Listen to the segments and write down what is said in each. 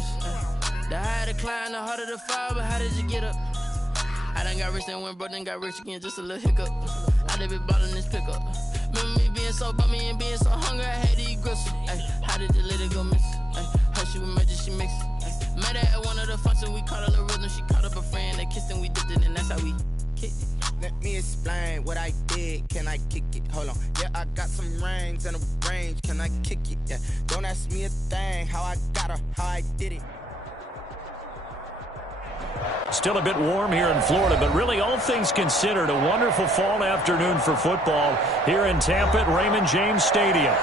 miss. The higher the climb, the harder the fall, but how did you get up? I done got rich and went broke, then got rich again, just a little hiccup. I done been ballin' this pickup. Remember me being so bummy and being so hungry, I had to eat gristle. How did you let it go miss? Her she was magic, she mixed. Met her at one of the functions, we caught a little rhythm. She caught up a friend, they kissed and we dipped it, and that's how we kicked it. Let me explain what I did. Can I kick it? Hold on. Yeah, I got some rings and a range. Can I kick it? Yeah. Don't ask me a thing. How I got her, how I did it. Still a bit warm here in Florida, but really all things considered, a wonderful fall afternoon for football here in Tampa at Raymond James Stadium.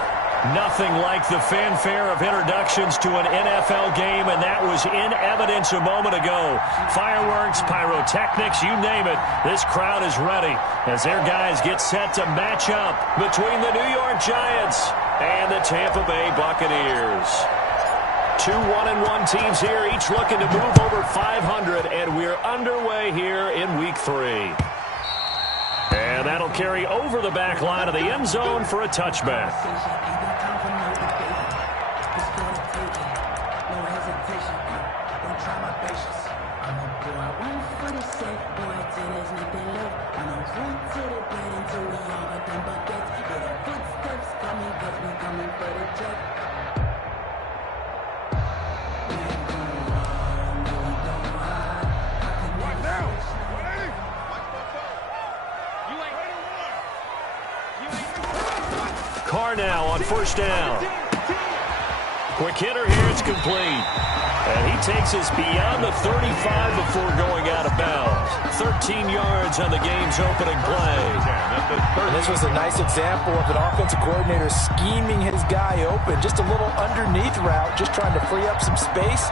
Nothing like the fanfare of introductions to an NFL game, and that was in evidence a moment ago. Fireworks, pyrotechnics, you name it. This crowd is ready as their guys get set to match up between the New York Giants and the Tampa Bay Buccaneers. Two 1-1 teams here, each looking to move over 500, and we're underway here in Week 3. And that'll carry over the back line of the end zone for a touchback. Carr now on first down. Quick hitter here, it's complete. And he takes us beyond the 35 before going out of bounds. 13 yards on the game's opening play. And this was a nice example of an offensive coordinator scheming his guy open. Just a little underneath route, just trying to free up some space,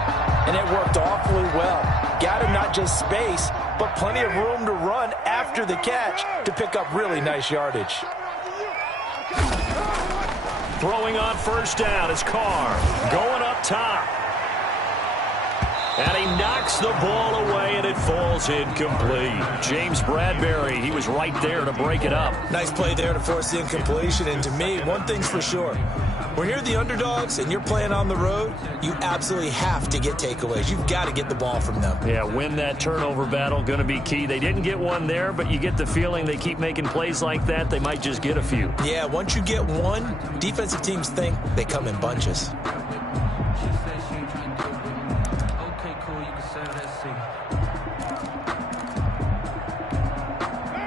and it worked awfully well. Got him not just space, but plenty of room to run after the catch to pick up really nice yardage. Throwing on first down is Carr. Going up top. And he knocks the ball away, and it falls incomplete. James Bradbury, he was right there to break it up. Nice play there to force the incompletion. And to me, one thing's for sure. When you're the underdogs and you're playing on the road, you absolutely have to get takeaways. You've got to get the ball from them. Yeah, win that turnover battle, going to be key. They didn't get one there, but you get the feeling they keep making plays like that, they might just get a few. Yeah, once you get one, defensive teams think they come in bunches.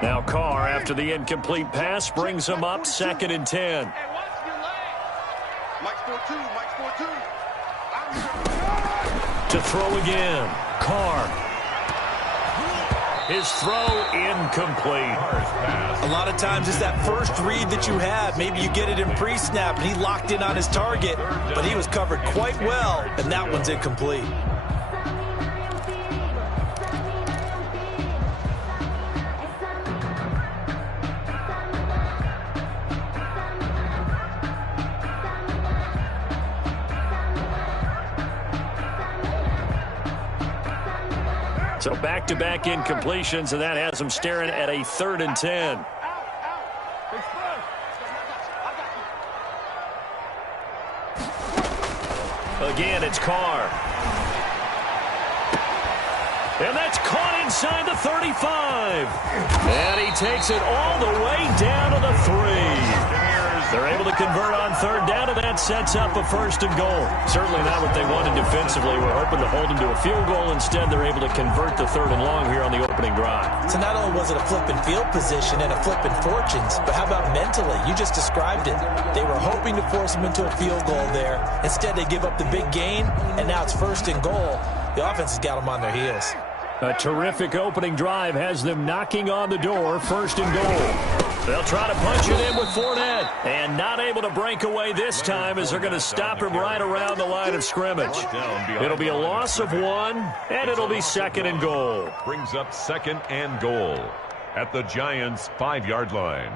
Now Carr, after the incomplete pass, brings him up 2nd and 10. To throw again. Carr. His throw incomplete. A lot of times it's that first read that you have. Maybe you get it in pre-snap, and he locked in on his target, but he was covered quite well, and that one's incomplete. So back-to-back incompletions, and that has them staring at a 3rd and 10. Again, it's Carr. And that's caught inside the 35. And he takes it all the way down to the 3. They're able to convert on 3rd down, and that sets up a 1st and goal. Certainly not what they wanted defensively. We're hoping to hold them to a field goal. Instead, they're able to convert the 3rd and long here on the opening drive. So not only was it a flipping field position and a flipping fortunes, but how about mentally? You just described it. They were hoping to force them into a field goal there. Instead, they give up the big gain, and now it's 1st and goal. The offense has got them on their heels. A terrific opening drive has them knocking on the door, 1st and goal. They'll try to punch it in with Fournette, and not able to break away this time as they're going to stop him right around the line of scrimmage. It'll be a loss of 1, and it'll be 2nd and goal. Brings up 2nd and goal at the Giants' 5-yard line.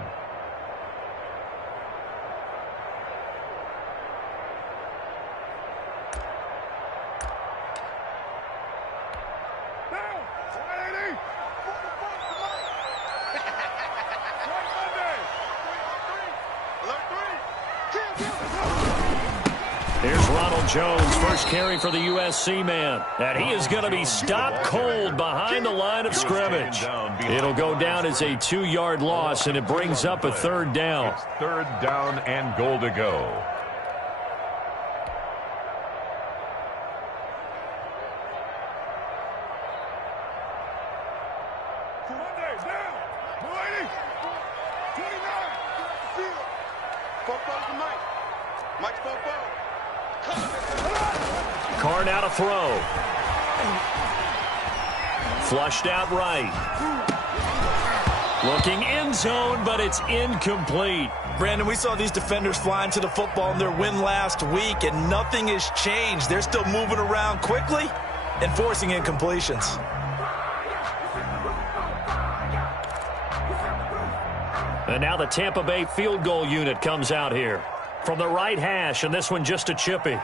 Here's Ronald Jones, first carry for the USC man. And he is going to be stopped cold behind the line of scrimmage. It'll go down as a 2-yard loss, and it brings up a third down. It's third down and goal to go. Carr now to throw. Flushed out right. Looking end zone, but it's incomplete. Brandon, we saw these defenders flying to the football in their win last week, and nothing has changed. They're still moving around quickly and forcing incompletions. And now the Tampa Bay field goal unit comes out here from the right hash, and this one just a chippy.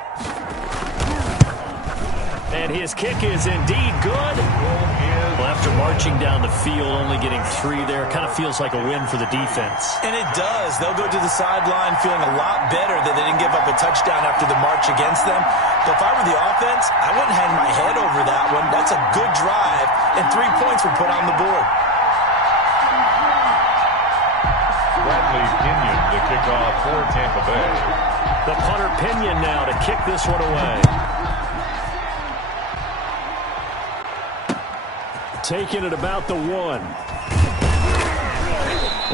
And his kick is indeed good. Well, after marching down the field, only getting 3 there, kind of feels like a win for the defense. And it does. They'll go to the sideline feeling a lot better that they didn't give up a touchdown after the march against them. But if I were the offense, I wouldn't hang my head over that one. That's a good drive, and 3 points were put on the board. Bradley Pinion to kick off for Tampa Bay. The punter Pinion now to kick this one away. Taking it about the 1.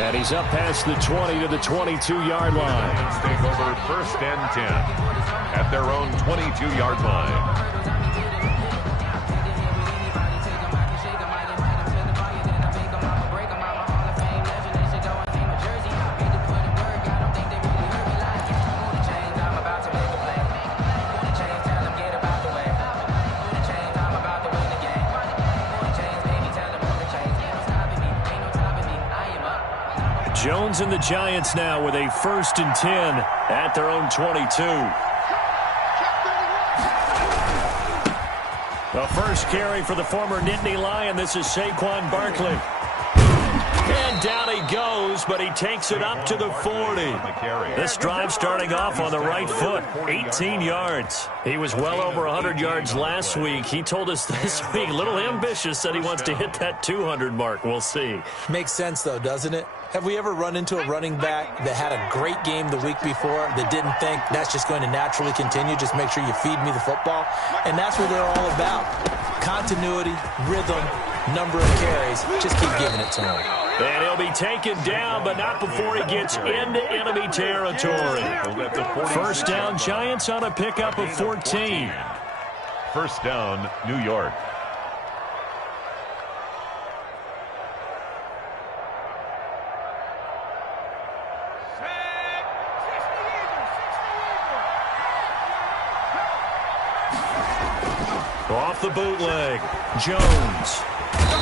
And he's up past the 20 to the 22-yard line. Take over first and 10 at their own 22-yard line. Jones and the Giants now with a 1st and 10 at their own 22. The first carry for the former Nittany Lion. This is Saquon Barkley. And down he goes, but he takes it up to the 40. This drive starting off on the right foot, 18 yards. He was well over 100 yards last week. He told us this week, a little ambitious, that he wants to hit that 200 mark. We'll see. Makes sense, though, doesn't it? Have we ever run into a running back that had a great game the week before that didn't think that's just going to naturally continue? Just make sure you feed me the football. And that's what they're all about. Continuity, rhythm, number of carries. Just keep giving it to him. And he'll be taken down, but not before he gets into enemy territory. First down, Giants on a pickup of 14. First down, New York. Off the bootleg, Jones.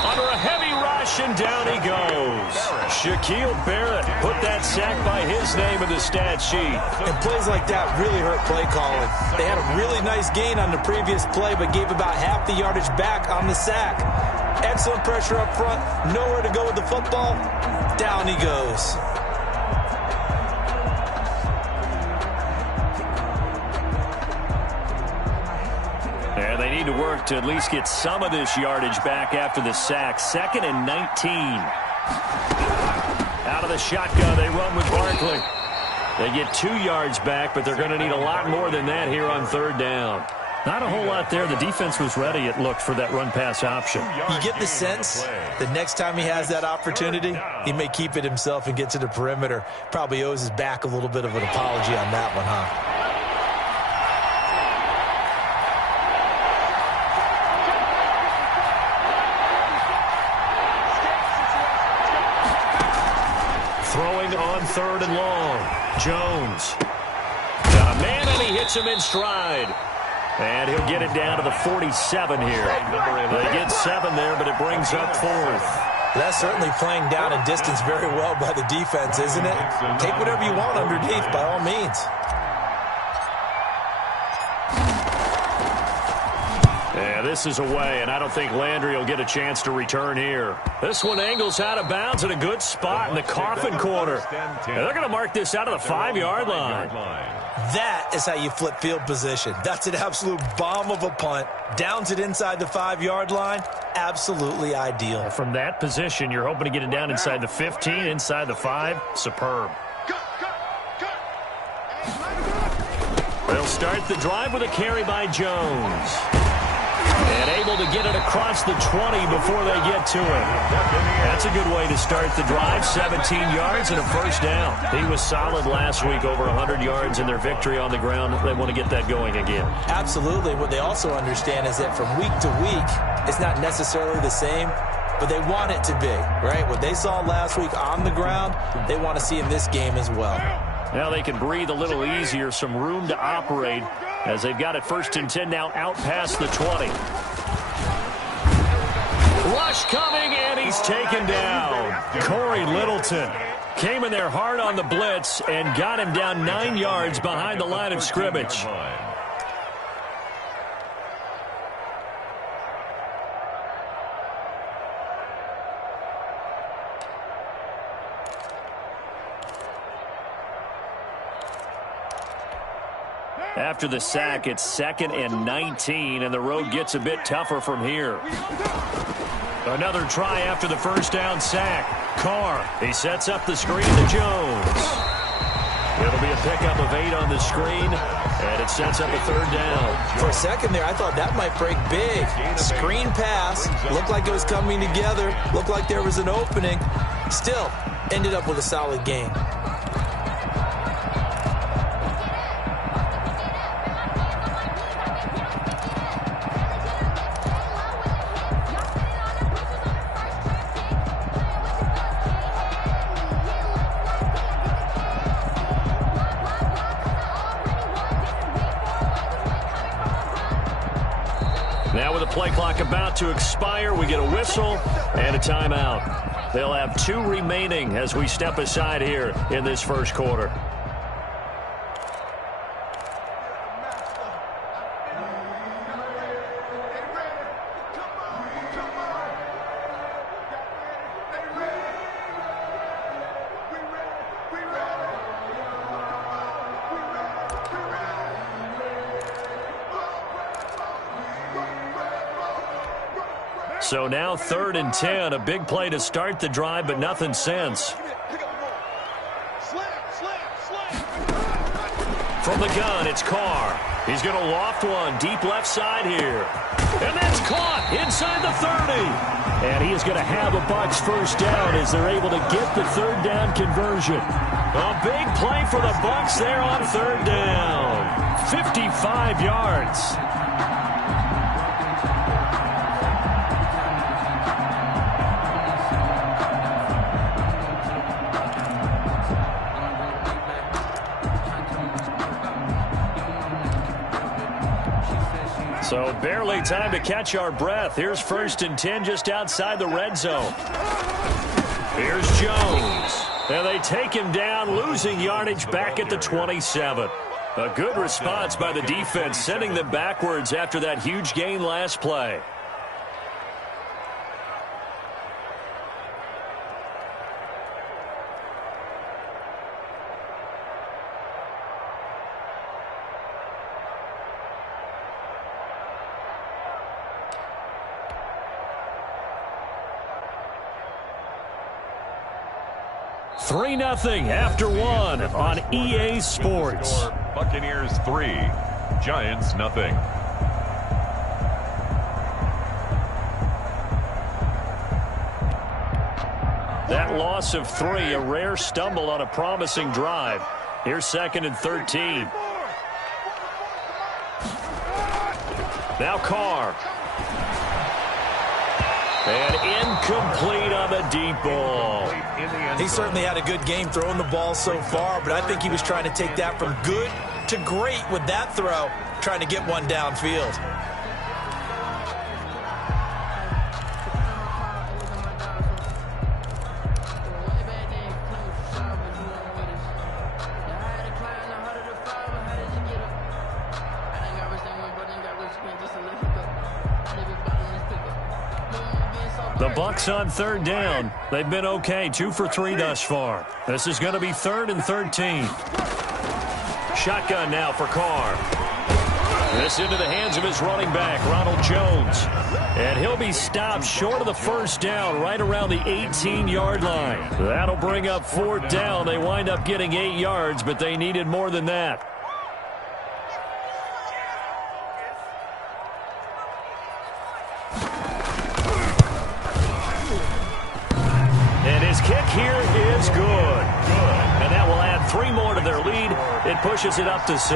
Under a heavy rush, and down he goes. Shaquille Barrett put that sack by his name in the stat sheet. And plays like that really hurt play calling. They had a really nice gain on the previous play, but gave about half the yardage back on the sack. Excellent pressure up front, nowhere to go with the football. Down he goes. And they need to work to at least get some of this yardage back after the sack. 2nd and 19. Out of the shotgun, they run with Barkley. They get 2 yards back, but they're going to need a lot more than that here on 3rd down. Not a whole lot there. The defense was ready, it looked, for that run-pass option. You get the sense the next time he has that opportunity, he may keep it himself and get to the perimeter. Probably owes his back a little bit of an apology on that one, huh? Throwing on 3rd and long. Jones. Got a man, and he hits him in stride. And he'll get it down to the 47 here. They get 7 there, but it brings up 4th. That's certainly playing down and distance very well by the defense, isn't it? Take whatever you want underneath, by all means. Yeah, this is away, and I don't think Landry will get a chance to return here. This one angles out of bounds in a good spot in the coffin corner. And they're going to mark this out of the 5-yard line. That is how you flip field position. That's an absolute bomb of a punt. Downs it inside the 5-yard line. Absolutely ideal. From that position, you're hoping to get it down inside the 15, inside the 5. Superb. They'll start the drive with a carry by Jones. And able to get it across the 20 before they get to it. That's a good way to start the drive. 17 yards and a first down. He was solid last week, over 100 yards in their victory on the ground. They want to get that going again. Absolutely. What they also understand is that from week to week, it's not necessarily the same, but they want it to be, right? What they saw last week on the ground, they want to see in this game as well. Now they can breathe a little easier, some room to operate as they've got it 1st and 10 now out past the 20. Rush coming, and he's taken down. Corey Littleton came in there hard on the blitz and got him down 9 yards behind the line of scrimmage. After the sack, it's 2nd and 19, and the road gets a bit tougher from here. Another try after the first down sack. Carr, he sets up the screen to Jones. It'll be a pickup of 8 on the screen, and it sets up a 3rd down. For a second there, I thought that might break big. Screen pass, looked like it was coming together, looked like there was an opening. Still, ended up with a solid game. Now with the play clock about to expire, we get a whistle and a timeout. They'll have 2 remaining as we step aside here in this first quarter. So now 3rd and 10, a big play to start the drive, but nothing since. From the gun, it's Carr. He's going to loft one deep left side here. And that's caught inside the 30. And he is going to have a Bucs first down as they're able to get the 3rd down conversion. A big play for the Bucs there on 3rd down. 55 yards. So barely time to catch our breath. Here's 1st and 10 just outside the red zone. Here's Jones. And they take him down, losing yardage back at the 27. A good response by the defense, sending them backwards after that huge gain last play. Three 3-0 after 1 on EA Sports. Buccaneers 3, Giants 0. That loss of 3, a rare stumble on a promising drive. Here's 2nd and 13. Now Carr. And incomplete on the deep ball. He certainly had a good game throwing the ball so far, but I think he was trying to take that from good to great with that throw, trying to get one downfield. The Bucs on 3rd down. They've been okay, 2 for 3 thus far. This is going to be 3rd and 13. shotgun now for Carr. This into the hands of his running back, Ronald Jones. And he'll be stopped short of the first down right around the 18-yard line. That'll bring up 4th down. They wind up getting 8 yards, but they needed more than that. And his kick here is good. And that will add 3 more to their lead. It pushes it up to 6.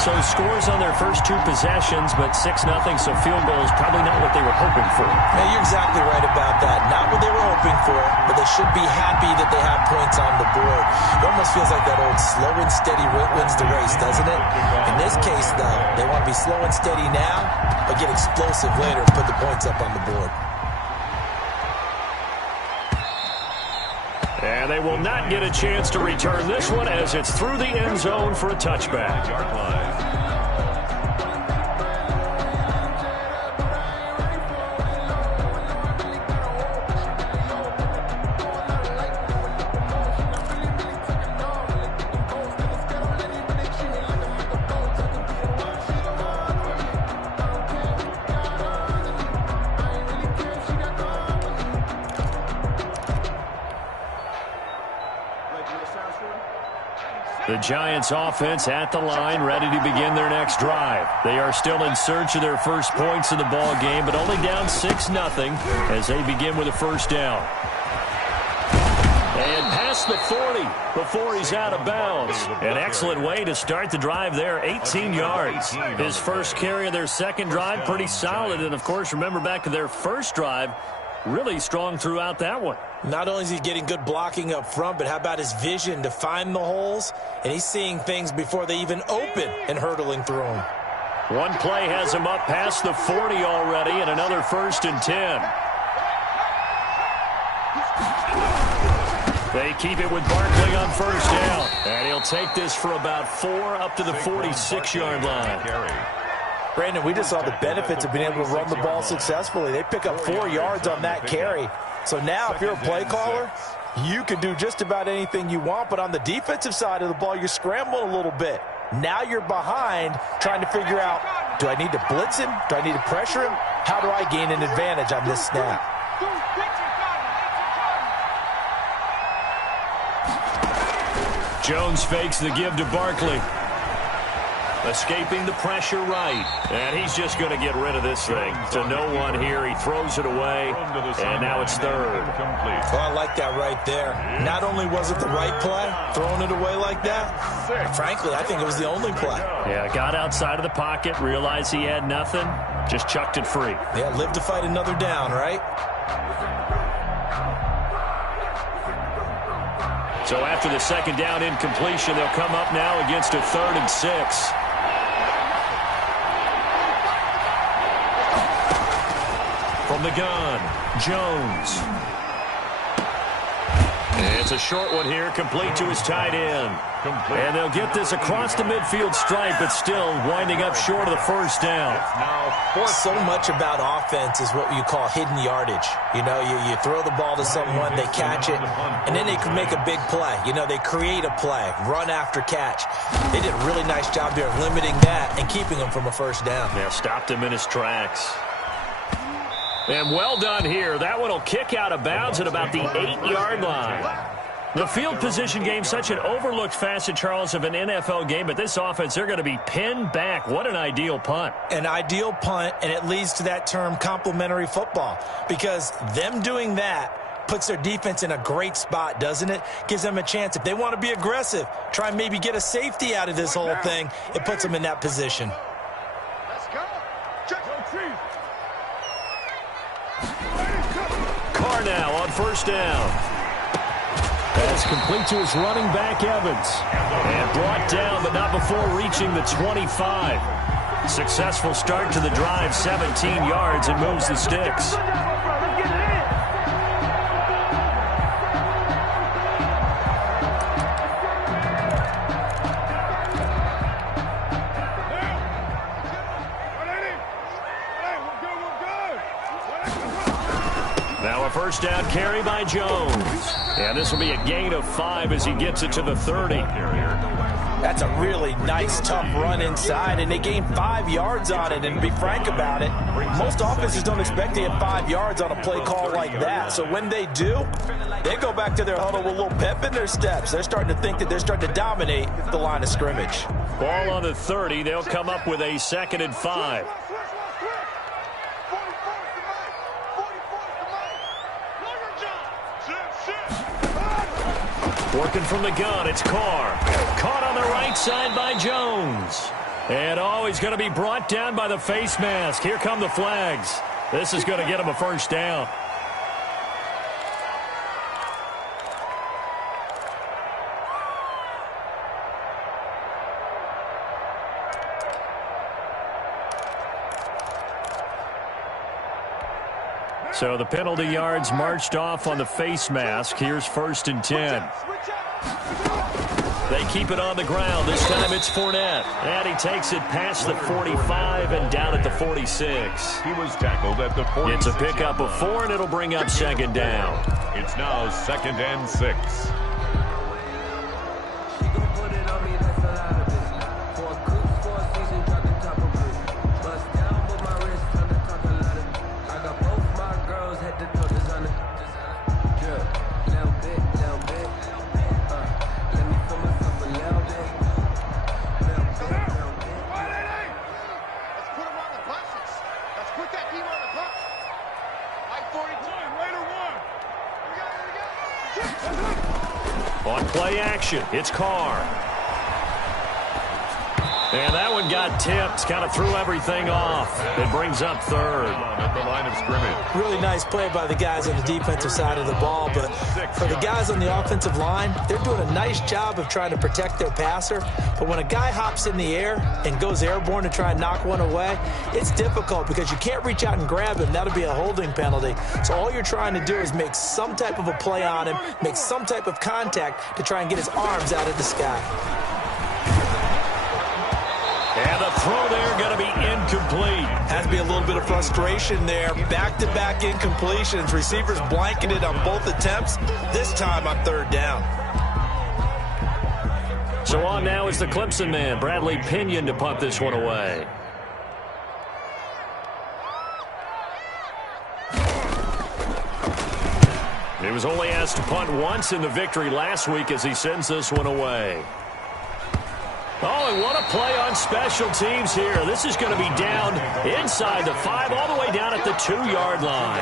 So scores on their first 2 possessions, but 6-0, so field goal is probably not what they were hoping for. Yeah, you're exactly right about that. Not what they were hoping for, but they should be happy that they have points on the board. It almost feels like that old slow and steady wins the race, doesn't it? In this case, though, they want to be slow and steady now, but get explosive later and put the points up on the board. And they will not get a chance to return this one as it's through the end zone for a touchback. The Giants offense at the line, ready to begin their next drive. They are still in search of their first points in the ball game, but only down 6-0 as they begin with a first down. And past the 40 before he's out of bounds. An excellent way to start the drive there, 18 yards. His first carry of their second drive, pretty solid. And, of course, remember back to their first drive, really strong throughout that one. Not only is he getting good blocking up front, but how about his vision to find the holes? And he's seeing things before they even open and hurtling through them. One play has him up past the 40 already, and another 1st and 10. They keep it with Barkley on first down. And he'll take this for about 4 up to the 46-yard line. Brandon, we just saw the benefits of being able to run the ball successfully. They pick up 4 yards on that carry. So now if you're a play caller, you can do just about anything you want. But on the defensive side of the ball, you're scrambling a little bit. Now you're behind trying to figure out, do I need to blitz him? Do I need to pressure him? How do I gain an advantage on this snap? Jones fakes the give to Barkley. Escaping the pressure right. And he's just going to get rid of this thing. To no one here. He throws it away. And now it's 3rd. Well, I like that right there. Not only was it the right play, throwing it away like that, frankly, I think it was the only play. Yeah, got outside of the pocket, realized he had nothing, just chucked it free. Yeah, live to fight another down, right? So after the second down incompletion, they'll come up now against a 3rd and 6. From the gun, Jones. It's a short one here, complete to his tight end. And they'll get this across the midfield stripe, but still winding up short of the first down. So much about offense is what you call hidden yardage. You know, you throw the ball to someone, they catch it, and then they can make a big play. You know, they create a play, run after catch. They did a really nice job there limiting that and keeping him from a first down. Yeah, stopped him in his tracks. And well done here. That one will kick out of bounds at about the 8-yard line. The field position game, such an overlooked facet, Charles, of an NFL game, but this offense, they're going to be pinned back. What an ideal punt. An ideal punt, and it leads to that term complementary football, because them doing that puts their defense in a great spot, doesn't it? Gives them a chance. If they want to be aggressive, try and maybe get a safety out of this whole thing, it puts them in that position. Carr now on first down. That's complete to his running back, Evans. And brought down, but not before reaching the 25. Successful start to the drive, 17 yards, and moves the sticks. Now a first down carry by Jones. And this will be a gain of 5 as he gets it to the 30. That's a really nice, tough run inside, and they gained 5 yards on it. And to be frank about it, most offenses don't expect to get 5 yards on a play call like that. So when they do, they go back to their huddle with a little pep in their steps. They're starting to think that they're starting to dominate the line of scrimmage. Ball on the 30. They'll come up with a 2nd and 5. Working from the gun, it's Carr. Caught on the right side by Jones. And he's going to be brought down by the face mask. Here come the flags. This is going to get him a first down. So the penalty yards marched off on the face mask. Here's 1st and 10. They keep it on the ground. This time it's Fournette. And he takes it past the 45 and down at the 46. He was tackled at the 46. It's a pickup of 4, and it'll bring up 2nd down. It's now 2nd and 6. On play action, it's Carr. And that one got tipped, kind of threw everything off. It brings up 3rd. At the line of scrimmage. Really nice play by the guys on the defensive side of the ball, but for the guys on the offensive line, they're doing a nice job of trying to protect their passer. But when a guy hops in the air and goes airborne to try and knock one away, it's difficult because you can't reach out and grab him. That'll be a holding penalty. So all you're trying to do is make some type of a play on him, make some type of contact to try and get his arms out of the sky. And the throw there going to be incomplete. Has to be a little bit of frustration there. Back-to-back incompletions. Receivers blanketed on both attempts. This time on 3rd down. So on now is the Clemson man, Bradley Pinion, to punt this one away. He was only asked to punt once in the victory last week as he sends this one away. Oh, and what a play on special teams here. This is going to be down inside the 5, all the way down at the 2-yard line.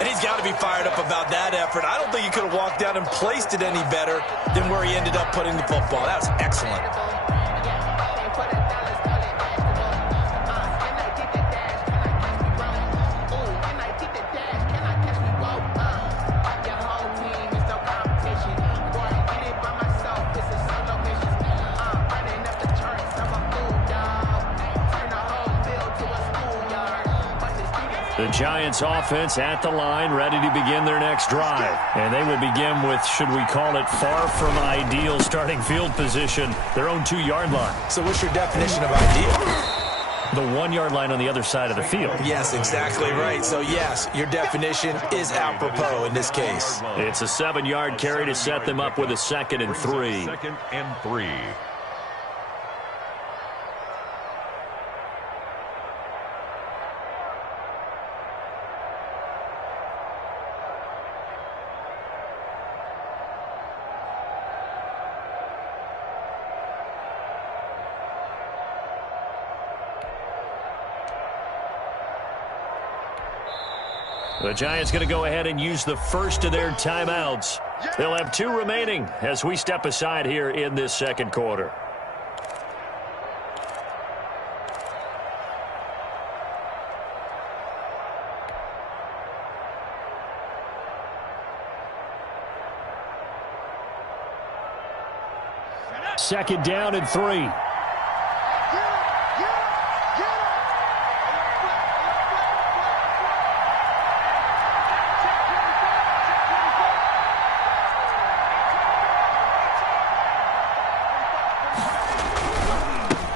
And he's got to be fired up about that effort. I don't think he could have walked down and placed it any better than where he ended up putting the football. That was excellent. The Giants offense at the line, ready to begin their next drive. And they will begin with, should we call it, far from ideal starting field position, their own 2-yard line. So what's your definition of ideal? The 1-yard line on the other side of the field. Yes, exactly right. So, yes, your definition is apropos in this case. It's a 7-yard carry to set them up with a 2nd and 3. 2nd and 3. The Giants going to go ahead and use the first of their timeouts. They'll have 2 remaining as we step aside here in this 2nd quarter. Second down and 3.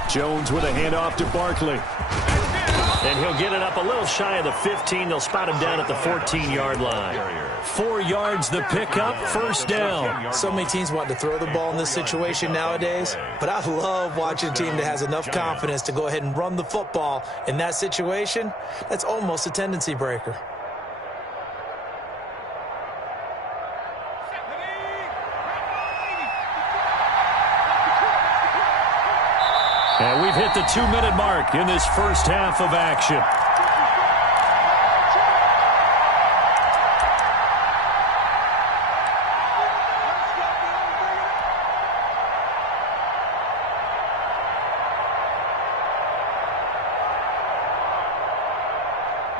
Jones with a handoff to Barkley. And he'll get it up a little shy of the 15. They'll spot him down at the 14-yard line. 4 yards the pickup, first down. So many teams want to throw the ball in this situation nowadays, but I love watching a team that has enough confidence to go ahead and run the football in that situation. That's almost a tendency breaker. And we've hit the 2-minute mark in this first half of action.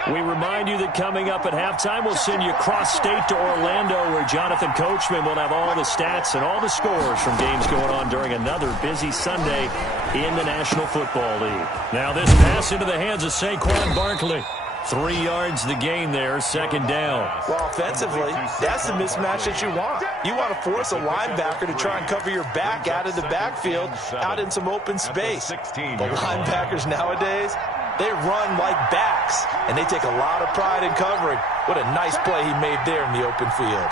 We remind you that coming up at halftime, we'll send you cross-state to Orlando, where Jonathan Coachman will have all the stats and all the scores from games going on during another busy Sunday in the National Football League. Now this pass into the hands of Saquon Barkley. 3 yards the gain there, second down. Well, offensively, that's the mismatch that you want. You want to force a linebacker to try and cover your back out of the backfield, out in some open space. But linebackers nowadays, they run like backs, and they take a lot of pride in covering. What a nice play he made there in the open field.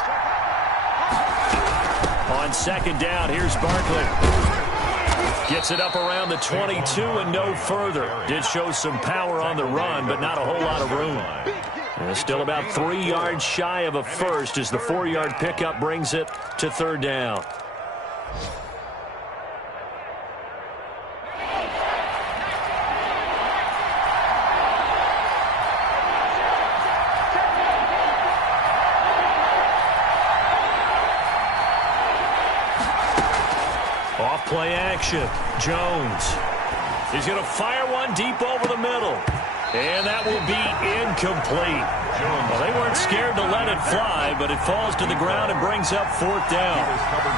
On second down, here's Barkley. Gets it up around the 22 and no further. Did show some power on the run, but not a whole lot of room. And still about 3 yards shy of a first as the 4-yard pickup brings it to third down. Play action. Jones. He's going to fire one deep over the middle. And that will be incomplete. Well, they weren't scared to let it fly, but it falls to the ground and brings up fourth down.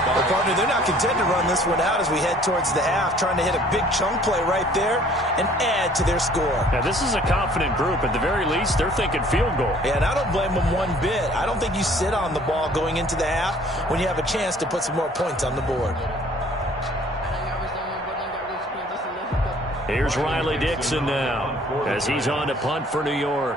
Well, partner, they're not content to run this one out as we head towards the half, trying to hit a big chunk play right there and add to their score. Now, this is a confident group. At the very least, they're thinking field goal. Yeah, and I don't blame them one bit. I don't think you sit on the ball going into the half when you have a chance to put some more points on the board. Here's Riley Dixon now as he's on to punt for New York.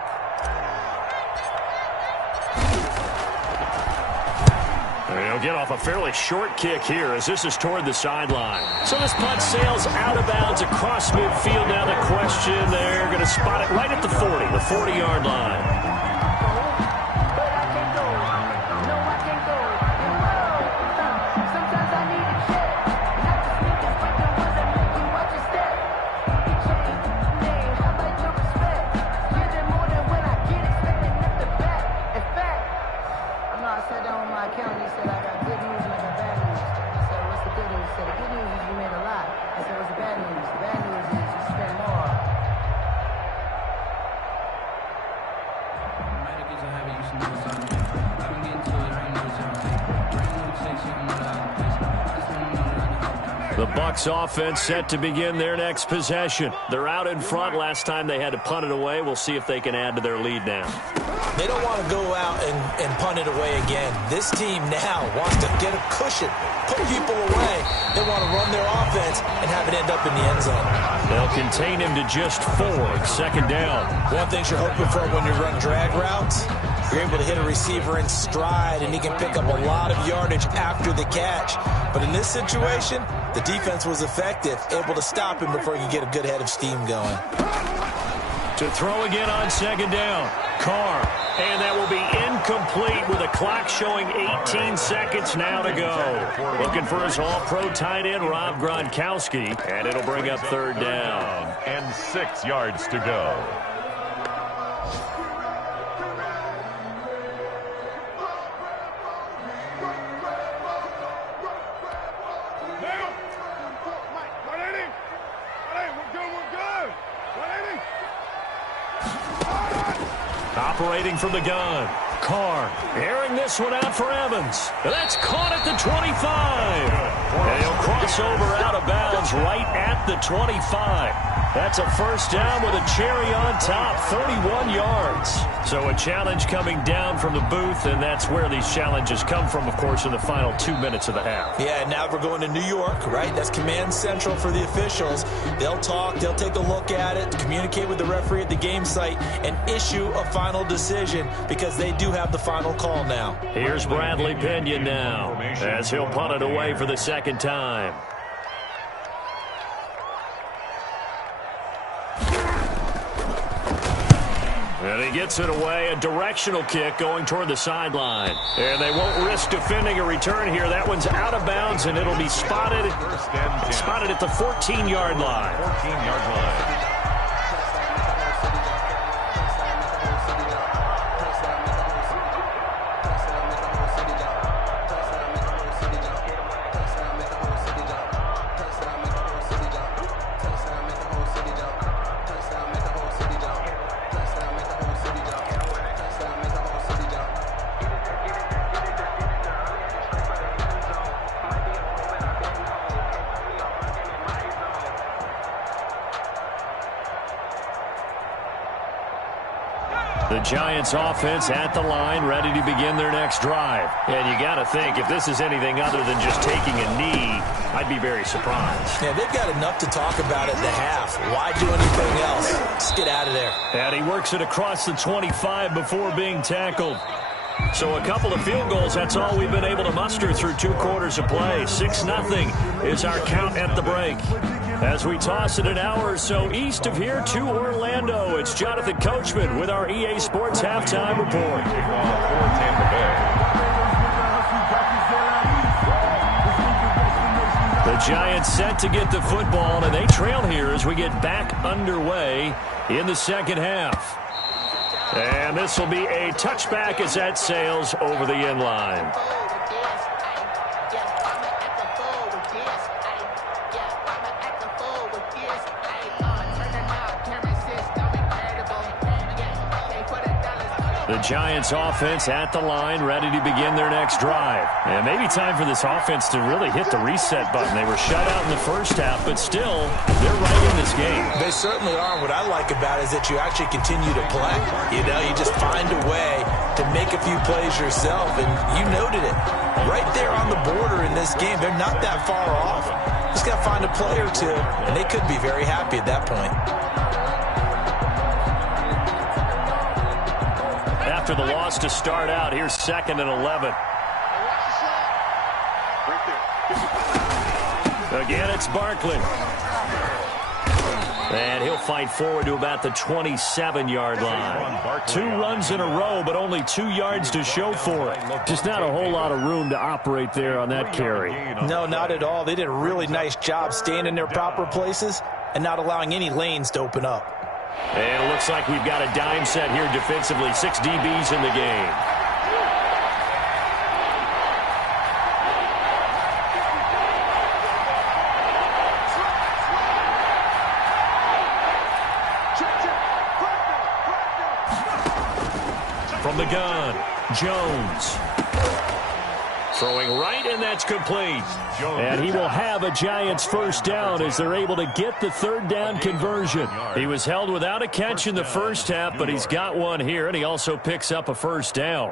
He'll get off a fairly short kick here as this is toward the sideline. So this punt sails out of bounds across midfield. Now the question, they're going to spot it right at the 40, the 40-yard line. The Bucs offense set to begin their next possession. They're out in front. Last time they had to punt it away. We'll see if they can add to their lead now. They don't want to go out and punt it away again. This team now wants to get a cushion, put people away. They want to run their offense and have it end up in the end zone. They'll contain him to just 4. Second down. One thing you're hoping for when you run drag routes, you're able to hit a receiver in stride, and he can pick up a lot of yardage after the catch. But in this situation, the defense was effective, able to stop him before he could get a good head of steam going. To throw again on second down. Carr. And that will be incomplete with a clock showing 18 seconds now to go. Looking for his all-pro tight end, Rob Gronkowski. And it'll bring up third down. And 6 yards to go. Operating from the gun. Carr airing this one out for Evans. And that's caught at the 25. And he'll cross over out of bounds right at the 25. That's a first down with a cherry on top, 31 yards. So a challenge coming down from the booth, and that's where these challenges come from, of course, in the final 2 minutes of the half. Yeah, now we're going to New York, right? That's command central for the officials. They'll talk, they'll take a look at it, communicate with the referee at the game site, and issue a final decision because they do have the final call now. Here's Bradley Pinion now as he'll punt it away for the second time. And he gets it away, a directional kick going toward the sideline. And they won't risk defending a return here. That one's out of bounds, and it'll be spotted at the 14-yard line. 14-yard line. The Giants offense at the line, ready to begin their next drive. And you got to think, if this is anything other than just taking a knee, I'd be very surprised. Yeah, they've got enough to talk about at the half. Why do anything else? Just get out of there. And he works it across the 25 before being tackled. So a couple of field goals, that's all we've been able to muster through 2 quarters of play. 6-0 is our count at the break. As we toss it an hour or so east of here to Orlando, it's Jonathan Coachman with our EA Sports Halftime Report. The Giants set to get the football, and they trail here as we get back underway in the second half. And this will be a touchback as that sails over the end line. The Giants offense at the line, ready to begin their next drive. And maybe time for this offense to really hit the reset button. They were shut out in the first half, but still, they're right in this game. They certainly are. What I like about it is that you actually continue to play. You know, you just find a way to make a few plays yourself, and you noted it. Right there on the border in this game, they're not that far off. Just got to find a play or two, and they could be very happy at that point. After the loss to start out, here's 2nd and 11. Again, it's Barkley. And he'll fight forward to about the 27-yard line. 2 runs in a row, but only 2 yards to show for it. Just not a whole lot of room to operate there on that carry. No, not at all. They did a really nice job staying in their proper places and not allowing any lanes to open up. And it looks like we've got a dime set here defensively. 6 DBs in the game. From the gun, Jones. Throwing right, and that's complete. And he will have a Giants first down as they're able to get the 3rd down conversion. He was held without a catch in the first half, but he's got one here, and he also picks up a first down.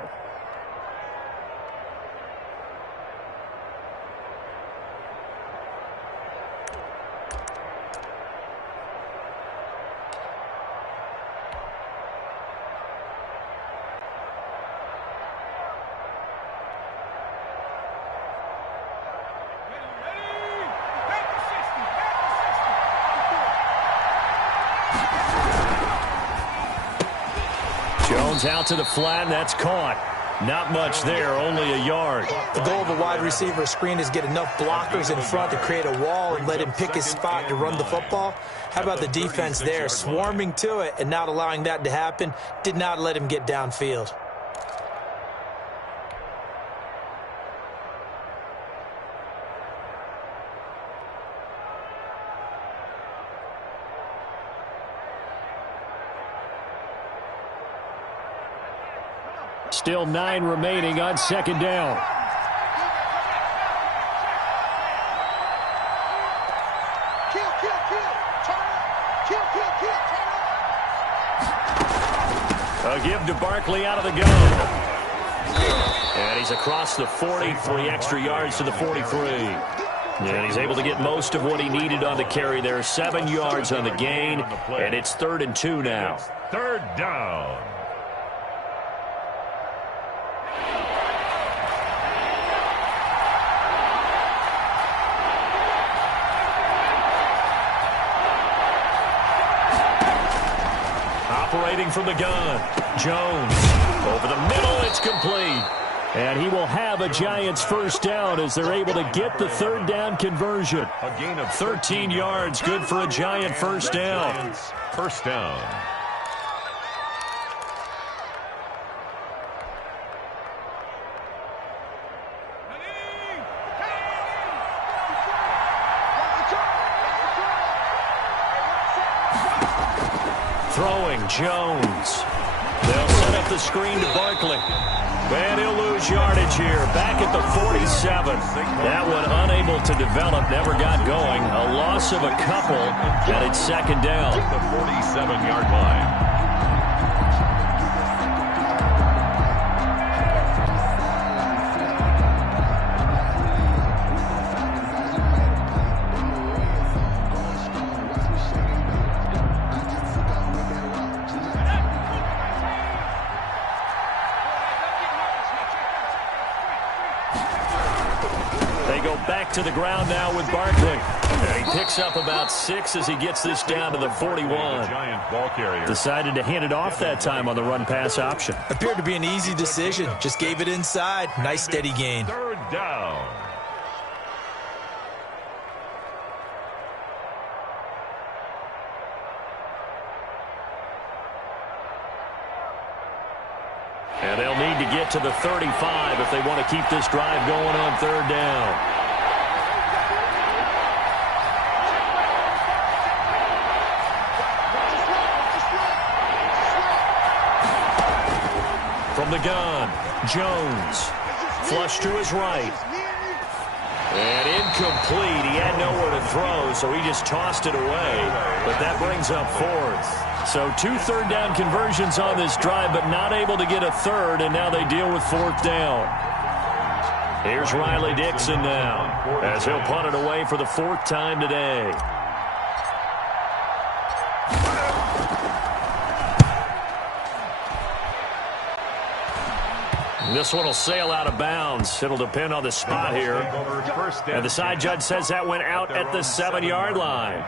Jones out to the flat, and that's caught. Not much there, only a yard. The goal of a wide receiver screen is get enough blockers in front to create a wall and let him pick his spot to run the football. How about the defense there, swarming to it and not allowing that to happen? Did not let him get downfield. Still 9 remaining on second down. A give to Barkley out of the gun. And he's across the 40, 3 extra yards to the 43. And he's able to get most of what he needed on the carry there. 7 yards on the gain, and it's 3rd and 2 now. Third down. Operating from the gun, Jones. Over the middle, it's complete. And he will have a Giants first down as they're able to get the 3rd down conversion. A gain of 13 yards, good for a Giant first down. First down. Throwing, Jones. They'll set up the screen to Barkley. And he'll lose yardage here. Back at the 47. That one unable to develop, never got going. A loss of a couple, and it's second down. The 47-yard line. Back to the ground now with Barkley. And he picks up about 6 as he gets this down to the 41. Giant ball carrier. Decided to hand it off that time on the run-pass option. Appeared to be an easy decision. Just gave it inside. Nice steady gain. Third down. And they'll need to get to the 35 if they want to keep this drive going on 3rd down. From the gun, Jones. Flush to his right. And incomplete. He had nowhere to throw, so he just tossed it away. But that brings up 4th. So 2 3rd down conversions on this drive, but not able to get a 3rd, and now they deal with 4th down. Here's Riley Dixon now, as he'll punt it away for the 4th time today. This one will sail out of bounds. It'll depend on the spot here. And the side judge says that went out at the 7-yard line.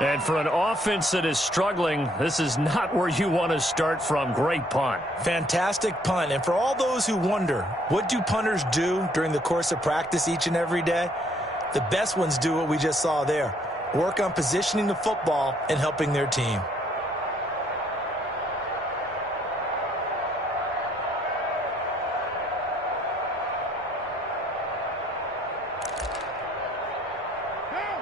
And for an offense that is struggling, this is not where you want to start from. Great punt. Fantastic punt. And for all those who wonder, what do punters do during the course of practice each and every day? The best ones do what we just saw there. Work on positioning the football and helping their team.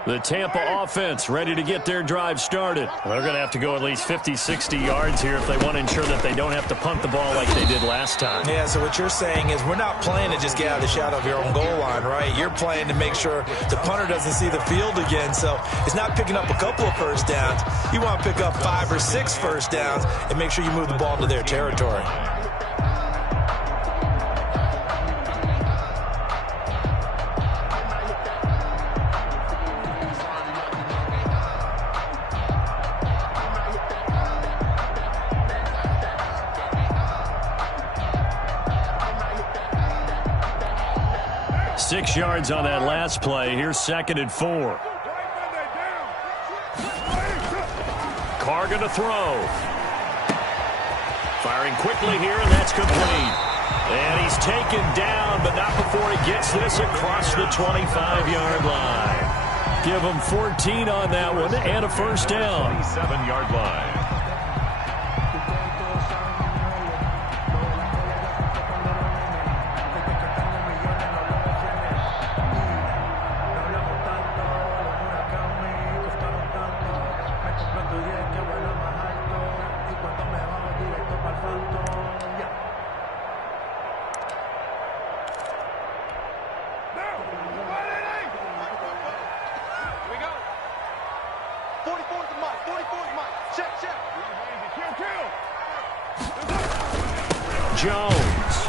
The Tampa offense ready to get their drive started. They're going to have to go at least 50, 60 yards here if they want to ensure that they don't have to punt the ball like they did last time. Yeah, so what you're saying is we're not playing to just get out of the shadow of your own goal line, right? You're playing to make sure the punter doesn't see the field again. So it's not picking up a couple of first downs. You want to pick up 5 or 6 first downs and make sure you move the ball into their territory. Six yards on that last play. Here's 2nd and 4. Carr going to throw. Firing quickly here, and that's complete. And he's taken down, but not before he gets this across the 25-yard line. Give him 14 on that one and a first down. 27-yard line. Jones.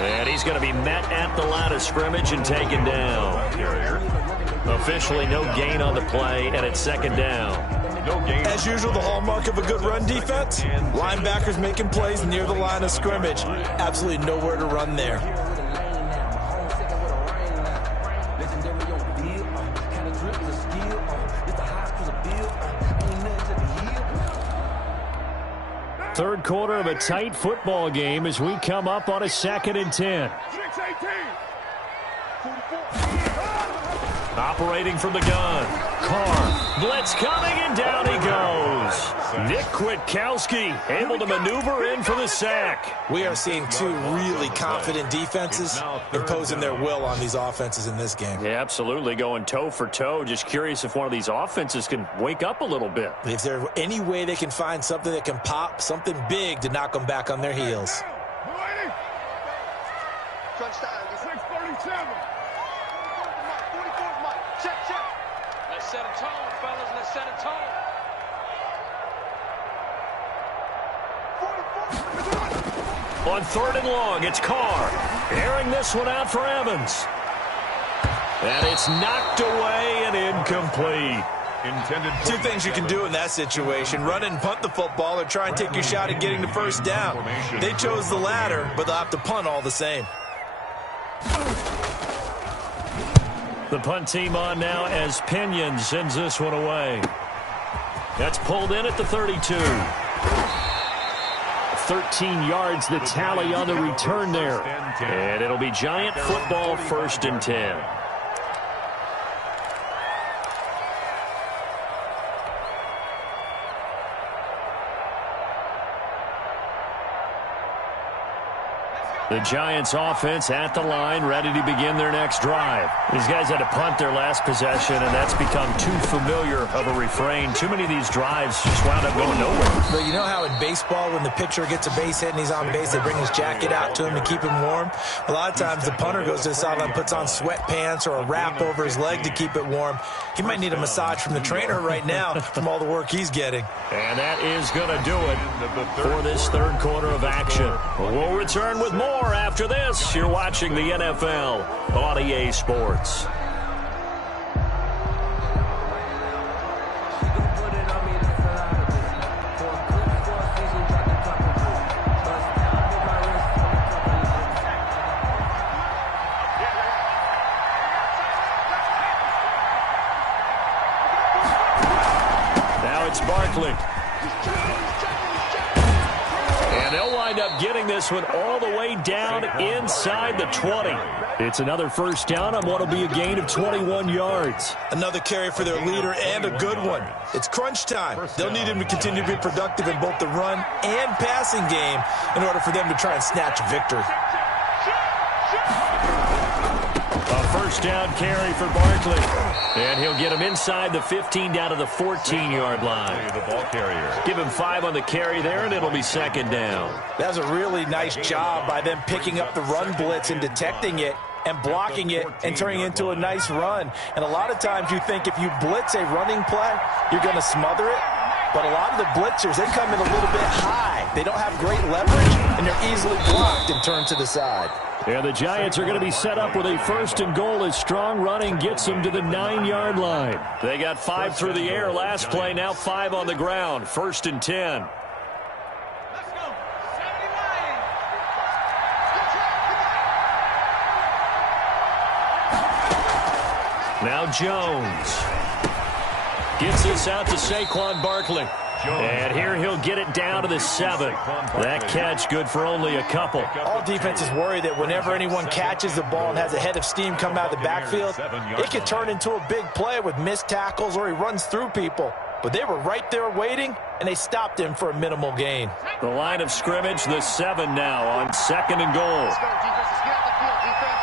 And he's going to be met at the line of scrimmage and taken down. Officially no gain on the play, and it's second down. No gain. As usual, the hallmark of a good run defense, linebackers making plays near the line of scrimmage. Absolutely nowhere to run there. Third quarter of a tight football game as we come up on a 2nd and 10. Operating from the gun. Carr. Blitz coming, and down he goes. Nick Kwiatkowski able to maneuver in for the sack. We are seeing two really confident defenses imposing their will on these offenses in this game. Yeah, absolutely, going toe for toe. Just curious if one of these offenses can wake up a little bit. If there's any way they can find something that can pop, something big to knock them back on their heels. Crunch time. 6:37. 44's Mike. Check. Let's set a tone, fellas. Let's set a tone. 44. On 3rd and long, it's Carr. Airing this one out for Evans. And it's knocked away and incomplete. Two things you can do in that situation: run and punt the football, or try and take your shot at getting the first down. They chose the latter, but they'll have to punt all the same. The punt team on now as Pinion sends this one away. That's pulled in at the 32. 13 yards the tally on the return there. And it'll be Giant football, 1st and 10. The Giants offense at the line, ready to begin their next drive. These guys had to punt their last possession, and that's become too familiar of a refrain. Too many of these drives just wound up going nowhere. But you know how in baseball, when the pitcher gets a base hit and he's on base, they bring his jacket out to him to keep him warm? A lot of times the punter goes to the sideline, puts on sweatpants or a wrap over his leg to keep it warm. He might need a massage from the trainer right now from all the work he's getting. And that is going to do it for this third quarter of action. We'll return with more after this. You're watching the NFL on EA Sports. Now it's Barkley. And they'll wind up getting this one all the way down inside the 20. It's another first down on what will be a gain of 21 yards. Another carry for their leader, and a good one. It's crunch time. They'll need him to continue to be productive in both the run and passing game in order for them to try and snatch a victory. A first down carry for Barkley. And he'll get him inside the 15 down to the 14-yard line. The ball carrier. Give him 5 on the carry there, and it'll be second down. That was a really nice job by them picking up the run blitz and detecting it and blocking it and turning it into a nice run. And a lot of times you think if you blitz a running play, you're going to smother it. But a lot of the blitzers, they come in a little bit high. They don't have great leverage, and they're easily blocked and turned to the side. And the Giants are going to be set up with a 1st and goal as strong running gets them to the 9-yard line. They got 5 through the air last play, now 5 on the ground. 1st and 10. Now Jones gets this out to Saquon Barkley. And here he'll get it down to the 7. That catch good for only a couple. All defenses worry that whenever anyone catches the ball and has a head of steam come out of the backfield, it could turn into a big play with missed tackles or he runs through people. But they were right there waiting, and they stopped him for a minimal gain. The line of scrimmage, the 7 now on 2nd and goal. Let's go, defense. Let's get out the field, defense.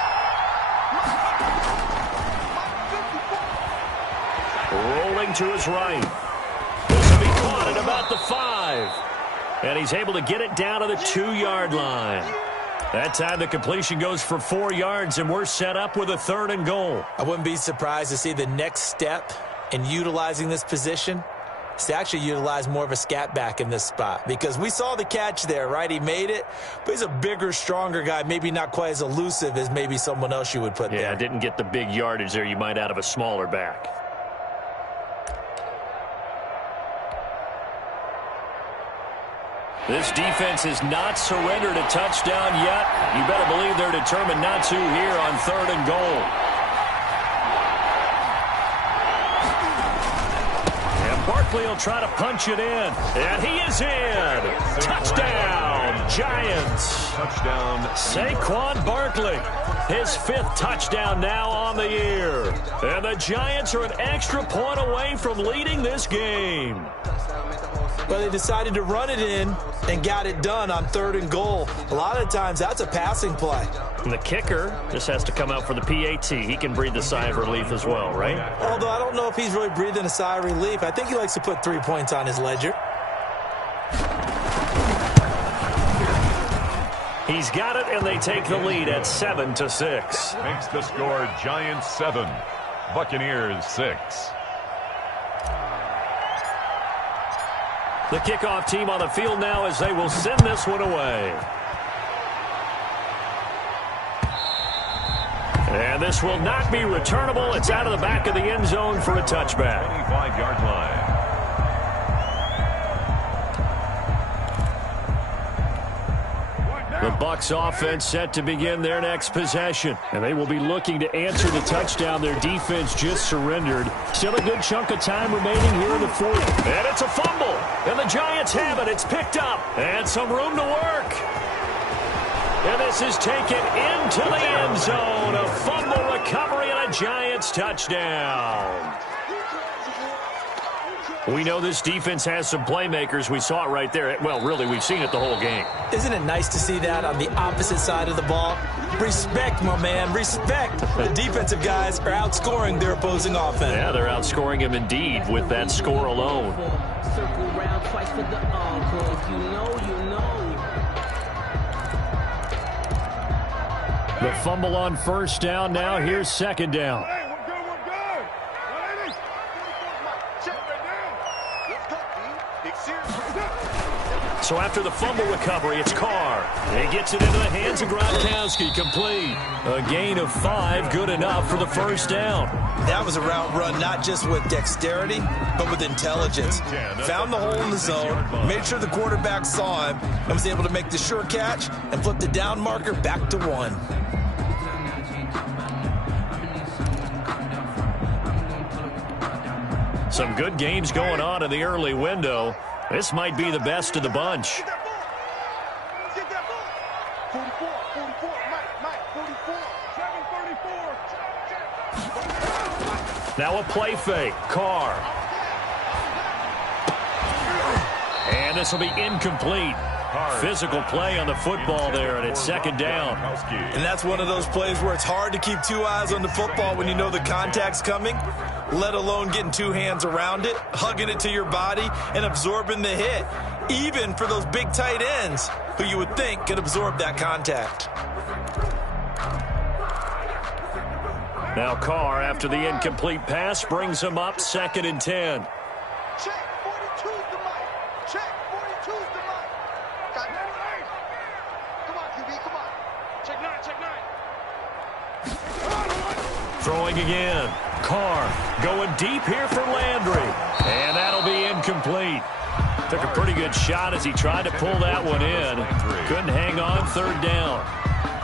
Rolling to his right. This will be caught at about the 5. And he's able to get it down to the 2-yard line. That time the completion goes for 4 yards, and we're set up with a 3rd and goal. I wouldn't be surprised to see the next step in utilizing this position is to actually utilize more of a scat back in this spot, because we saw the catch there, right? He made it, but he's a bigger, stronger guy, maybe not quite as elusive as maybe someone else you would put there. Yeah, didn't get the big yardage there you might out of a smaller back. This defense has not surrendered a touchdown yet. You better believe they're determined not to here on 3rd and goal. And Barkley will try to punch it in. And he is in. Touchdown, Giants. Touchdown. Saquon Barkley. His 5th touchdown now on the year. And the Giants are an extra point away from leading this game. Well, they decided to run it in and got it done on 3rd and goal. A lot of times, that's a passing play. And the kicker just has to come out for the PAT. He can breathe a sigh of relief as well, right? Although I don't know if he's really breathing a sigh of relief. I think he likes to put 3 points on his ledger. He's got it, and they take the lead at 7-6. Makes the score Giants 7, Buccaneers 6. The kickoff team on the field now as they will send this one away. And this will not be returnable. It's out of the back of the end zone for a touchback. 25-yard line. The Bucs offense set to begin their next possession. And they will be looking to answer the touchdown their defense just surrendered. Still a good chunk of time remaining here in the 4th. And it's a fumble. And the Giants have it. It's picked up. And some room to work. And this is taken into the end zone. A fumble recovery and a Giants touchdown. We know this defense has some playmakers. We saw it right there. Well, really, we've seen it the whole game. Isn't it nice to see that on the opposite side of the ball? Respect, my man, respect. The defensive guys are outscoring their opposing offense. Yeah, they're outscoring him indeed with that score alone. Circle round twice for the encore. You know. The fumble on 1st down. Now here's 2nd down. So after the fumble recovery, it's Carr. He gets it into the hands of Gronkowski. Complete. A gain of 5, good enough for the 1st down. That was a route run not just with dexterity, but with intelligence. Found the hole in the zone, made sure the quarterback saw him, and was able to make the sure catch and flip the down marker back to 1. Some good games going on in the early window. This might be the best of the bunch. Now a play fake. Carr. And this will be incomplete. Physical play on the football there, and it's 2nd down. And that's one of those plays where it's hard to keep 2 eyes on the football when you know the contact's coming, let alone getting 2 hands around it, hugging it to your body, and absorbing the hit, even for those big tight ends who you would think could absorb that contact. Now Carr, after the incomplete pass, brings him up 2nd and 10. Check, 42's the mic. Check, 42's the mic. Come on, QB, come on. Check 9, check 9. Throwing again. Carr going deep here for Landry. And that'll be incomplete. Took a pretty good shot as he tried to pull that one in. Couldn't hang on 3rd down.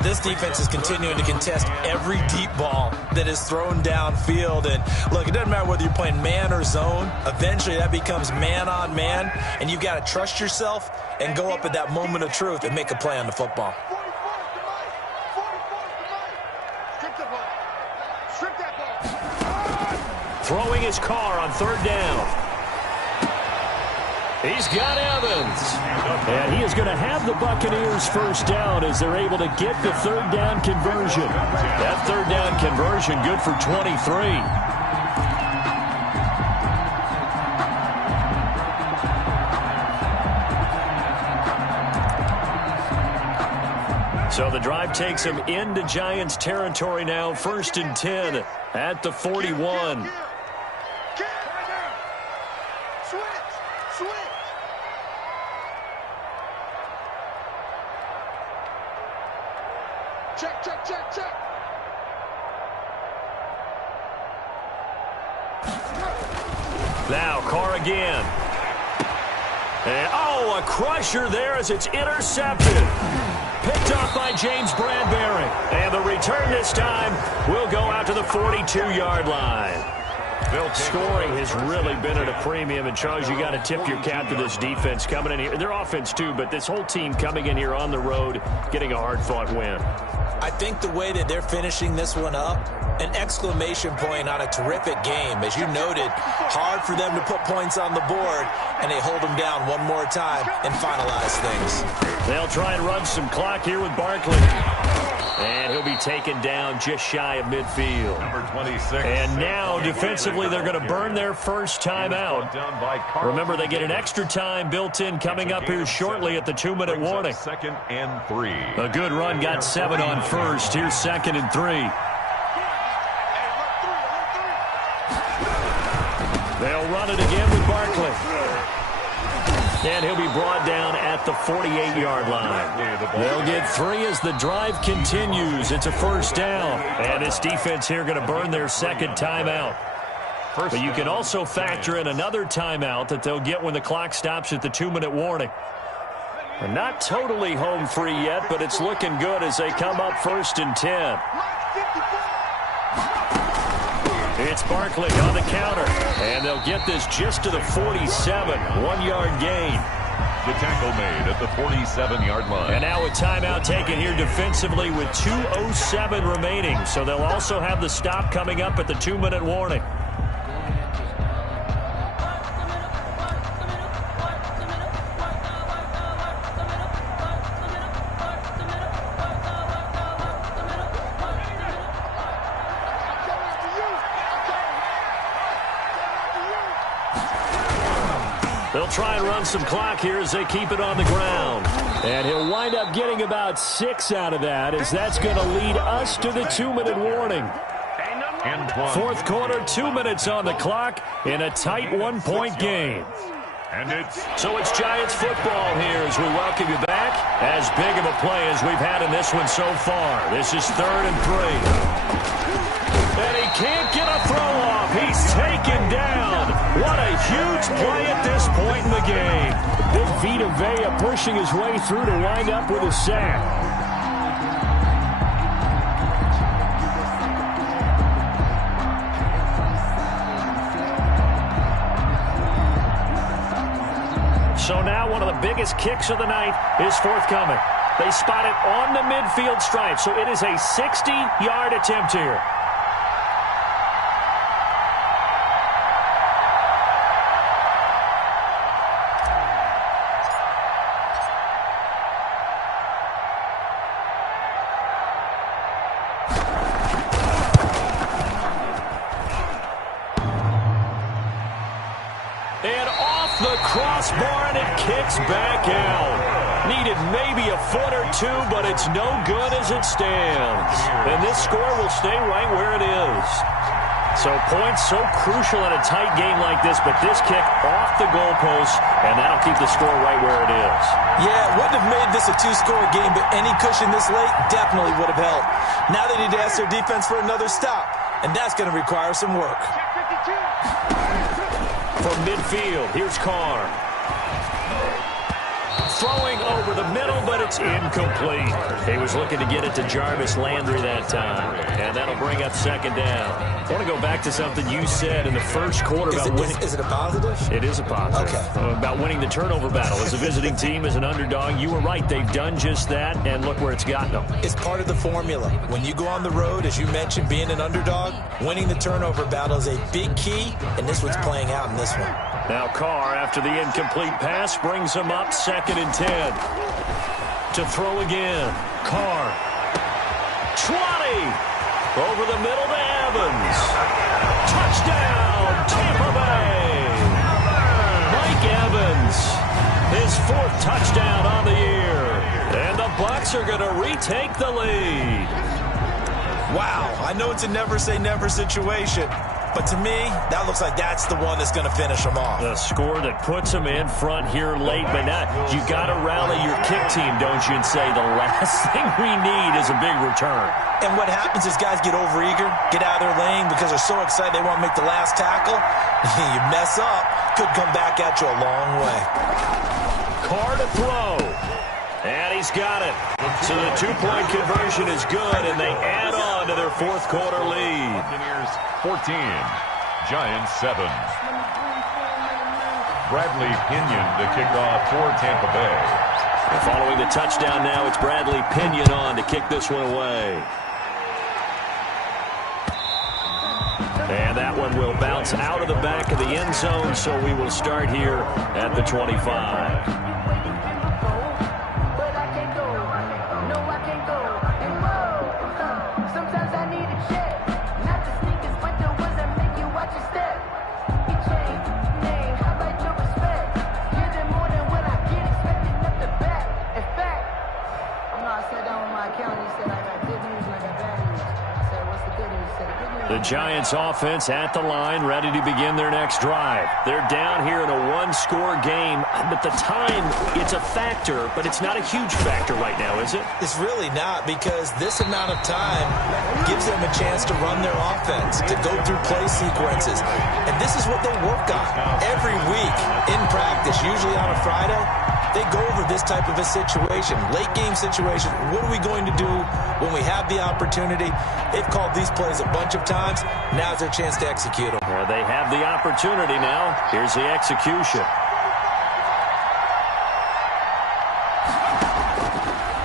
This defense is continuing to contest every deep ball that is thrown downfield. And look, it doesn't matter whether you're playing man or zone. Eventually that becomes man on man. And you've got to trust yourself and go up at that moment of truth and make a play on the football. 44's the mic. 44's the mic. Strip the ball. Strip that ball. Throwing his Carr on 3rd down. He's got Evans. And he is going to have the Buccaneers 1st down as they're able to get the 3rd down conversion. That 3rd down conversion good for 23. So the drive takes him into Giants territory now. 1st and 10 at the 41. Switch. Check, check, check, check. Now Carr again. And, oh, a crusher there as it's intercepted. Picked off by James Bradbury. And the return this time will go out to the 42-yard line. Scoring has really been at a premium, and Charles, you got to tip your cap to this defense coming in here. Their offense too, but this whole team coming in here on the road, getting a hard-fought win. I think the way that they're finishing this one up, an exclamation point on a terrific game. As you noted, hard for them to put points on the board, and they hold them down one more time and finalize things. They'll try and run some clock here with Barkley. And he'll be taken down just shy of midfield. Number 26. And now, defensively, they're going to burn their first timeout. Remember, they get an extra time built in coming up here shortly at the 2-minute warning. 2nd and 3. A good run got 7 on first. Here's 2nd and 3. They'll run it again with Barkley. And he'll be brought down at the 48-yard line. They'll get 3 as the drive continues. It's a first down. And this defense here going to burn their second timeout. But you can also factor in another timeout that they'll get when the clock stops at the 2-minute warning. They're not totally home free yet, but it's looking good as they come up 1st and 10. It's Barkley on the counter, and they'll get this just to the 47, 1-yard gain. The tackle made at the 47-yard line. And now a timeout taken here defensively with 2:07 remaining, so they'll also have the stop coming up at the 2-minute warning. They'll try and run some clock here as they keep it on the ground. And he'll wind up getting about 6 out of that, as that's going to lead us to the 2-minute warning. Fourth quarter, 2 minutes on the clock in a tight 1-point game. So it's Giants football here as we welcome you back. As big of a play as we've had in this one so far. This is 3rd and 3. And he can't get a throw off. He's taken down. What a huge play at this point in the game. Big Vita Vea pushing his way through to wind up with a sack. So now one of the biggest kicks of the night is forthcoming. They spot it on the midfield stripe, so it is a 60-yard attempt here. And off the crossbar, and it kicks back out. Needed maybe a foot or two, but it's no good as it stands. And this score will stay right where it is. So points so crucial in a tight game like this, but this kick off the goalpost, and that'll keep the score right where it is. Yeah, it wouldn't have made this a 2-score game, but any cushion this late definitely would have helped. Now they need to ask their defense for another stop, and that's going to require some work. From midfield, here's Carr. Throwing over the middle, but it's incomplete. He was looking to get it to Jarvis Landry that time, and that'll bring up 2nd down. I want to go back to something you said in the first quarter about winning. Is it a positive? It is a positive. Okay. About winning the turnover battle. As a visiting team, as an underdog, you were right. They've done just that, and look where it's gotten them. It's part of the formula. When you go on the road, as you mentioned, being an underdog, winning the turnover battle is a big key, and this one's playing out in this one. Now Carr, after the incomplete pass, brings him up 2nd and 10. To throw again. Carr. 20. Over the middle to Evans. Touchdown, Tampa Bay. Mike Evans. His 4th touchdown on the year. And the Bucs are going to retake the lead. Wow, I know it's a never say never situation, But to me, that looks like that's the one that's going to finish them off. The score that puts them in front here late. But now you got to rally your kick team, don't you, and say the last thing we need is a big return. And what happens is guys get overeager, get out of their lane because they're so excited they want to make the last tackle. You mess up, could come back at you a long way. Carr to throw. And he's got it. So the two-point conversion is good, and they add on to their fourth quarter lead. Buccaneers 14, Giants 7. Bradley Pinion to kick off for Tampa Bay. And following the touchdown now, it's Bradley Pinion on to kick this one away. And that one will bounce out of the back of the end zone, so we will start here at the 25. The Giants offense at the line, ready to begin their next drive. They're down here in a one-score game, but the time, it's a factor, but it's not a huge factor right now, is it? It's really not, because this amount of time gives them a chance to run their offense, to go through play sequences. And this is what they work on every week in practice, usually on a Friday. They go over this type of a situation, late game situation. What are we going to do when we have the opportunity? They've called these plays a bunch of times. Now's their chance to execute them. Well, they have the opportunity now. Here's the execution.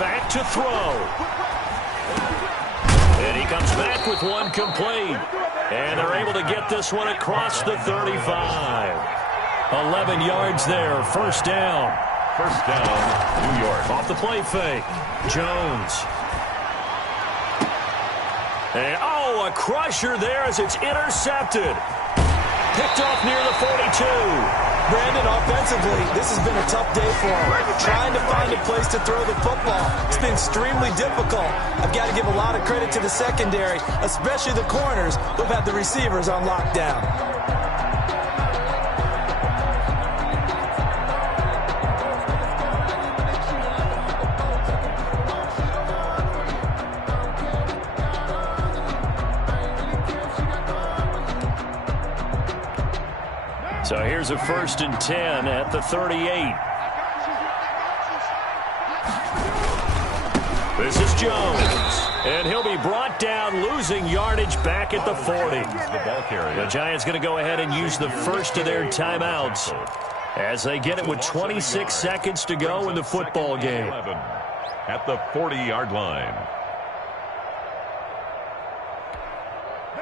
Back to throw. And he comes back with one complete. And they're able to get this one across the 35. 11 yards there, first down. First down, New York. Off the play fake. Jones. And, a crusher there as it's intercepted. Picked off near the 42. Brandon, offensively, this has been a tough day for him. Trying to find a place to throw the football. It's been extremely difficult. I've got to give a lot of credit to the secondary, especially the corners who've had the receivers on lockdown. So here's a 1st and 10 at the 38. This is Jones. And he'll be brought down, losing yardage back at the 40. The Giants going to go ahead and use the first of their timeouts as they get it with 26 seconds to go in the football game. At the 40-yard line.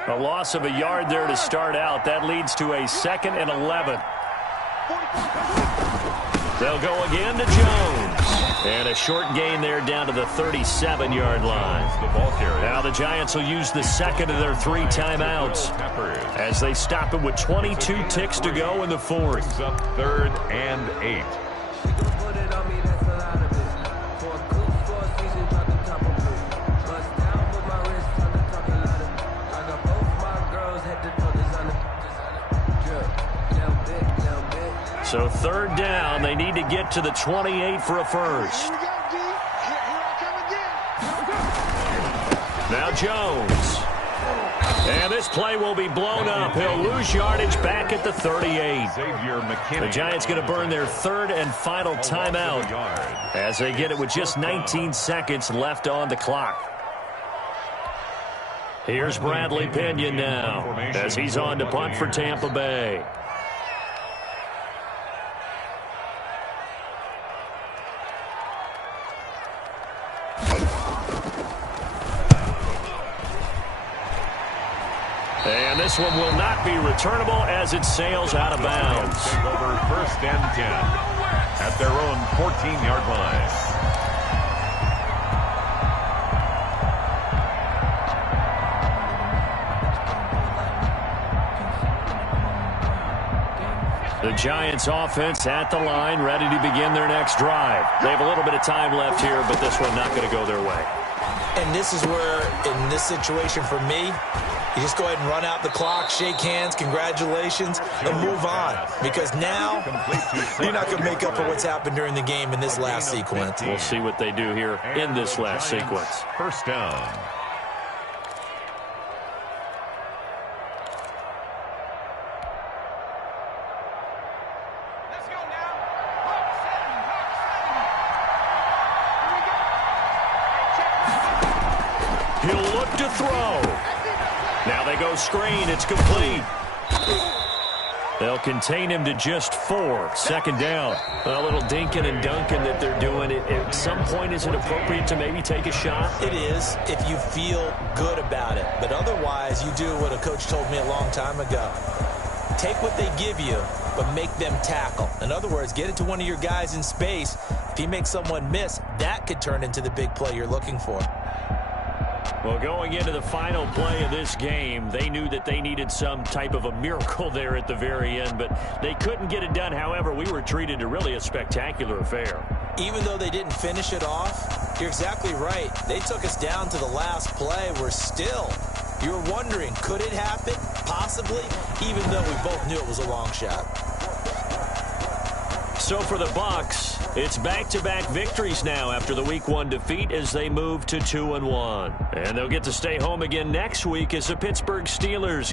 A loss of a yard there to start out. That leads to a 2nd and 11. They'll go again to Jones. And a short gain there down to the 37-yard line. Now the Giants will use the second of their 3 timeouts as they stop it with 22 ticks to go in the 4th. 3rd and 8. So 3rd down, they need to get to the 28 for a first. Now Jones. And this play will be blown up. He'll lose yardage back at the 38. The Giants going to burn their 3rd and final timeout as they get it with just 19 seconds left on the clock. Here's Bradley Pinion now as he's on to punt for Tampa Bay. And this one will not be returnable as it sails out of bounds. Over 1st and 10 at their own 14-yard line. The Giants offense at the line, ready to begin their next drive. They have a little bit of time left here, but this one not going to go their way. And this is where, in this situation for me, you just go ahead and run out the clock, shake hands, congratulations, and move on. Because now, you're not going to make up for what's happened during the game in this last sequence. We'll see what they do here in this last sequence. First down. He'll look to throw. Now they go screen. It's complete. They'll contain him to just 4. Second down. A little dinking and dunking that they're doing. At some point, is it appropriate to maybe take a shot? It is if you feel good about it. But otherwise, you do what a coach told me a long time ago. Take what they give you, but make them tackle. In other words, get it to one of your guys in space. If he makes someone miss, that could turn into the big play you're looking for. Well, going into the final play of this game, they knew that they needed some type of a miracle there at the very end, but they couldn't get it done. However, we were treated to really a spectacular affair. Even though they didn't finish it off, you're exactly right. They took us down to the last play. We're still, you're wondering, could it happen? Possibly, even though we both knew it was a long shot. So for the Bucs, it's back-to-back victories now after the Week 1 defeat as they move to 2-1. And they'll get to stay home again next week as the Pittsburgh Steelers